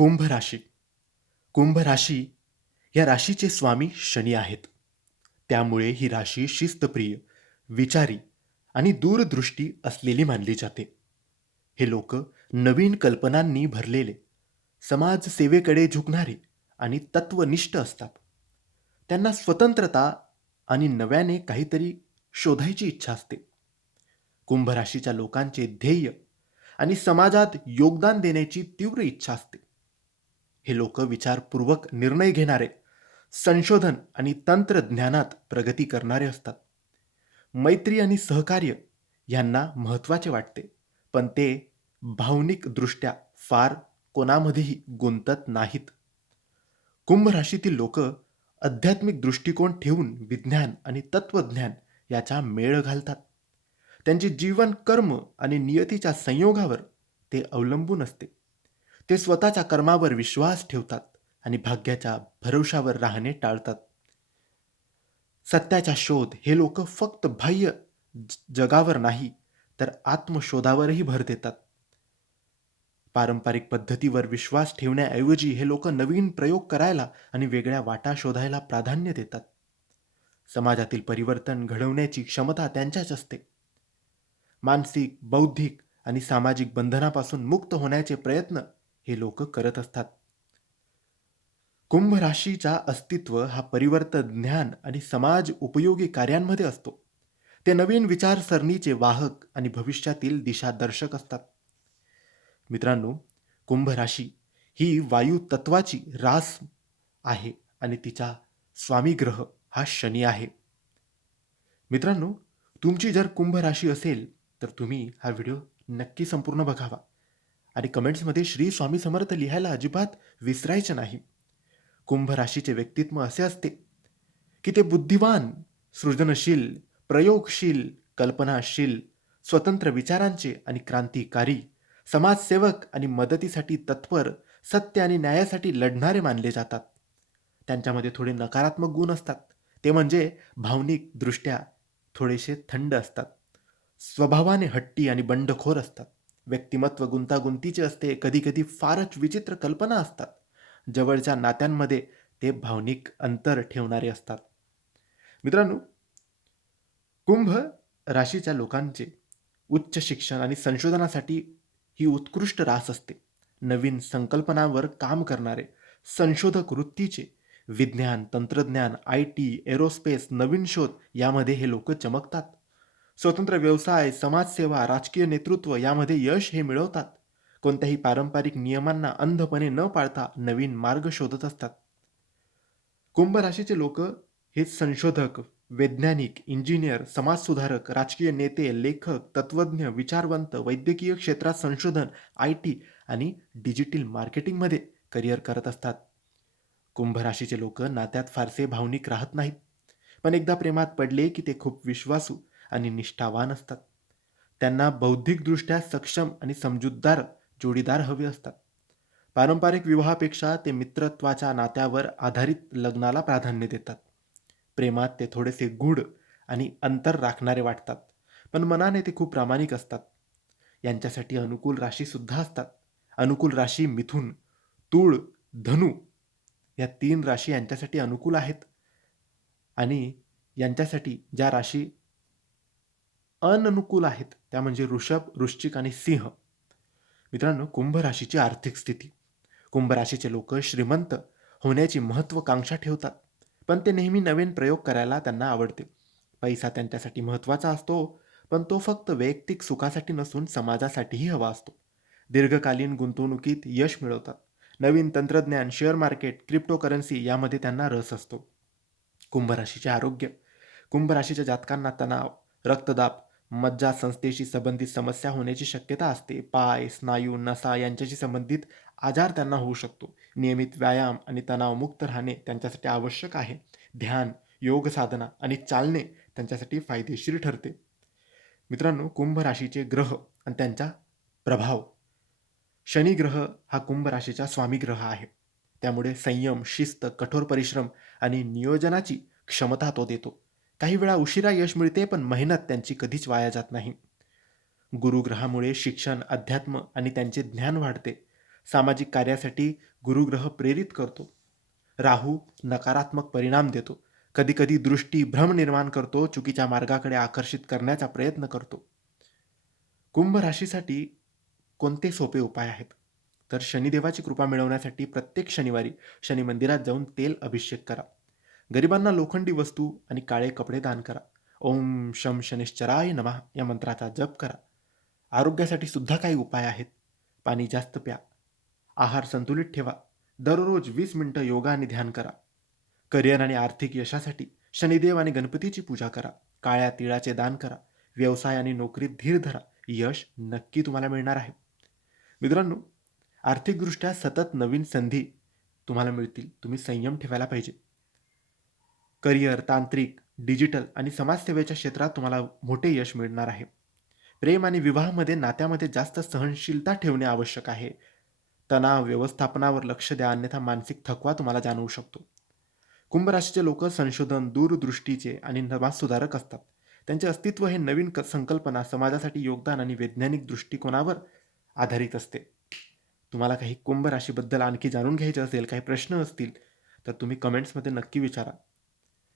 कुंभ राशी. कुंभ राशी या राशीचे स्वामी शनी आहेत. त्यामुळे ही राशी शिस्तप्रिय विचारी आणि दूरदृष्टी असलेली मानली जाते. हे लोक नवीन कल्पनांनी भरलेले समाजसेवेकडे झुकणारे आणि तत्वनिष्ठ असतात. त्यांना स्वतंत्रता आणि नव्याने काहीतरी शोधायची इच्छा असते. कुंभ राशीच्या लोकांचे ध्येय आणि समाजात योगदान देण्याची तीव्र इच्छा असते. हे लोक विचारपूर्वक निर्णय घेणारे संशोधन आणि तंत्रज्ञानात प्रगती करणारे असतात. मैत्री आणि सहकार्य यांना महत्त्वाचे वाटते पण ते भावनिकदृष्ट्या फार कोणामध्येही गुंतत नाहीत. कुंभ राशीतील लोक आध्यात्मिक दृष्टिकोन ठेवून विज्ञान आणि तत्वज्ञान याचा मेळ घालतात. त्यांचे जीवन कर्म आणि नियतीच्या संयोगावर ते अवलंबून असते. ते स्वतःच्या कर्मावर विश्वास ठेवतात आणि भाग्याच्या भरवशावर राहणे टाळतात. सत्याचा शोध हे लोक फक्त बाह्य ज- जगावर नाही तर आत्मशोधावरही भर देतात. पारंपरिक पद्धतीवर विश्वास ठेवण्याऐवजी हे लोक नवीन प्रयोग करायला आणि वेगळ्या वाटा शोधायला प्राधान्य देतात. समाजातील परिवर्तन घडवण्याची क्षमता त्यांच्याच असते. मानसिक बौद्धिक आणि सामाजिक बंधनापासून मुक्त होण्याचे प्रयत्न हे लोक करत असतात. कुंभ राशीचा अस्तित्व हा परिवर्तन ज्ञान आणि समाज उपयोगी कार्यांमध्ये असतो. ते नवीन विचारसरणीचे वाहक आणि भविष्यातील दिशादर्शक असतात. मित्रांनो कुंभ राशी ही वायू तत्वाची रास आहे आणि तिचा स्वामी ग्रह हा शनी आहे. मित्रांनो तुमची जर कुंभ राशी असेल तर तुम्ही हा व्हिडिओ नक्की संपूर्ण बघावा. आणि कमेंट्समध्ये श्री स्वामी समर्थ लिहायला अजिबात विसरायचं नाही. कुंभ राशीचे व्यक्तित्व असे असते की ते बुद्धिवान सृजनशील प्रयोगशील कल्पनाशील स्वतंत्र विचारांचे आणि क्रांतिकारी समाजसेवक आणि मदतीसाठी तत्पर सत्य आणि न्यायासाठी लढणारे मानले जातात. त्यांच्यामध्ये थोडे नकारात्मक गुण असतात. ते म्हणजे भावनिकदृष्ट्या थोडेसे थंड असतात. स्वभावाने हट्टी आणि बंडखोर असतात. व्यक्तिमत्व गुंतागुंतीचे असते कधीकधी फारच विचित्र कल्पना असतात. जवळच्या नात्यांमध्ये ते भावनिक अंतर ठेवणारे असतात. मित्रांनो कुंभ राशीच्या लोकांचे उच्च शिक्षण आणि संशोधनासाठी ही उत्कृष्ट रास असते. नवीन संकल्पनांवर काम करणारे संशोधक वृत्तीचे विज्ञान तंत्रज्ञान आय टी एरोस्पेस नवीन शोध यामध्ये हे लोक चमकतात. स्वतंत्र व्यवसाय समाजसेवा राजकीय नेतृत्व यामध्ये यश हे मिळवतात. कोणत्याही पारंपरिक नियमांना अंधपणे न पाळता नवीन मार्ग शोधत असतात. कुंभ राशीचे लोक हे संशोधक वैज्ञानिक इंजिनियर समाजसुधारक राजकीय नेते लेखक तत्वज्ञ विचारवंत वैद्यकीय क्षेत्रात संशोधन आय टी आणि डिजिटल मार्केटिंगमध्ये करिअर करत असतात. कुंभ राशीचे लोक नात्यात फारसे भावनिक राहत नाहीत. पण एकदा प्रेमात पडले की ते खूप विश्वासू आणि निष्ठावान असतात. त्यांना बौद्धिकदृष्ट्या सक्षम आणि समजूतदार जोडीदार हवे असतात. पारंपरिक विवाहापेक्षा ते मित्रत्वाच्या नात्यावर आधारित लग्नाला प्राधान्य देतात. प्रेमात ते थोडेसे गूढ आणि अंतर राखणारे वाटतात पण मनाने ते खूप प्रामाणिक असतात. यांच्यासाठी अनुकूल राशीसुद्धा असतात. अनुकूल राशी मिथुन तूळ धनु या तीन राशी यांच्यासाठी अनुकूल आहेत. आणि यांच्यासाठी ज्या राशी अननुकूल आहेत. त्या म्हणजे ऋषभ वृश्चिक आणि सिंह. मित्रांनो कुंभ राशीची आर्थिक स्थिती. कुंभ राशीचे लोक श्रीमंत होण्याची महत्त्वाकांक्षा ठेवतात पण ते नेहमी नवीन प्रयोग करायला त्यांना आवडते. पैसा त्यांच्यासाठी महत्त्वाचा असतो पण तो फक्त वैयक्तिक सुखासाठी नसून समाजासाठीही हवा असतो. दीर्घकालीन गुंतवणुकीत यश मिळवतात. नवीन तंत्रज्ञान शेअर मार्केट क्रिप्टोकरन्सी यामध्ये त्यांना रस असतो. कुंभ राशीचे आरोग्य. कुंभ राशीच्या जातकांना तणाव रक्तदाब मज्जा संस्थेशी संबंधित समस्या होण्याची शक्यता असते. पाय स्नायू नसा यांच्याशी संबंधित आजार त्यांना होऊ शकतो. नियमित व्यायाम आणि तणावमुक्त राहणे त्यांच्यासाठी आवश्यक आहे. ध्यान योग साधना आणि चालणे त्यांच्यासाठी फायदेशीर ठरते. मित्रांनो कुंभ राशीचे ग्रह आणि त्यांचा प्रभाव. शनी ग्रह हा कुंभ राशीचा स्वामी ग्रह आहे. त्यामुळे संयम शिस्त कठोर परिश्रम आणि नियोजनाची क्षमता तो देतो. काही वेळा उशिरा यश मिळते पण मेहनत त्यांची कधीच वाया जात नाही. गुरुग्रहामुळे शिक्षण अध्यात्म आणि त्यांचे ज्ञान वाढते. सामाजिक कार्यासाठी गुरुग्रह प्रेरित करतो. राहू नकारात्मक परिणाम देतो. कधीकधी दृष्टी भ्रम निर्माण करतो चुकीच्या मार्गाकडे आकर्षित करण्याचा प्रयत्न करतो. कुंभ राशीसाठी कोणते सोपे उपाय आहेत? तर शनिदेवाची कृपा मिळवण्यासाठी प्रत्येक शनिवारी शनी मंदिरात जाऊन तेल अभिषेक करा. गरिबांना लोखंडी वस्तू आणि काळे कपडे दान करा. ओम शम शनिश्चराय नमः या मंत्राचा जप करा. आरोग्यासाठी सुद्धा काही उपाय आहेत. पाणी जास्त प्या. आहार संतुलित ठेवा. दररोज वीस मिनटं योगा आणि ध्यान करा. करिअर आणि आर्थिक यशासाठी शनिदेव आणि गणपतीची पूजा करा. काळ्या तिळाचे दान करा. व्यवसाय आणि नोकरीत धीर धरा. यश नक्की तुम्हाला मिळणार आहे. मित्रांनो आर्थिकदृष्ट्या सतत नवीन संधी तुम्हाला मिळतील. तुम्ही संयम ठेवायला पाहिजे. करिअर तांत्रिक डिजिटल आणि समाजसेवेच्या क्षेत्रात तुम्हाला मोठे यश मिळणार आहे. प्रेम आणि विवाहामध्ये नात्यामध्ये जास्त सहनशीलता ठेवणे आवश्यक आहे. तणाव व्यवस्थापनावर लक्ष द्या अन्यथा मानसिक थकवा तुम्हाला जाणवू शकतो. कुंभ राशीचे लोक संशोधन दूरदृष्टीचे आणि समाजसुधारक असतात. त्यांचे अस्तित्व हे नवीन क- संकल्पना समाजासाठी योगदान आणि वैज्ञानिक दृष्टिकोनावर आधारित असते. तुम्हाला काही कुंभ राशीबद्दल आणखी जाणून घ्यायचे असेल काही प्रश्न असतील तर तुम्ही कमेंट्समध्ये नक्की विचारा.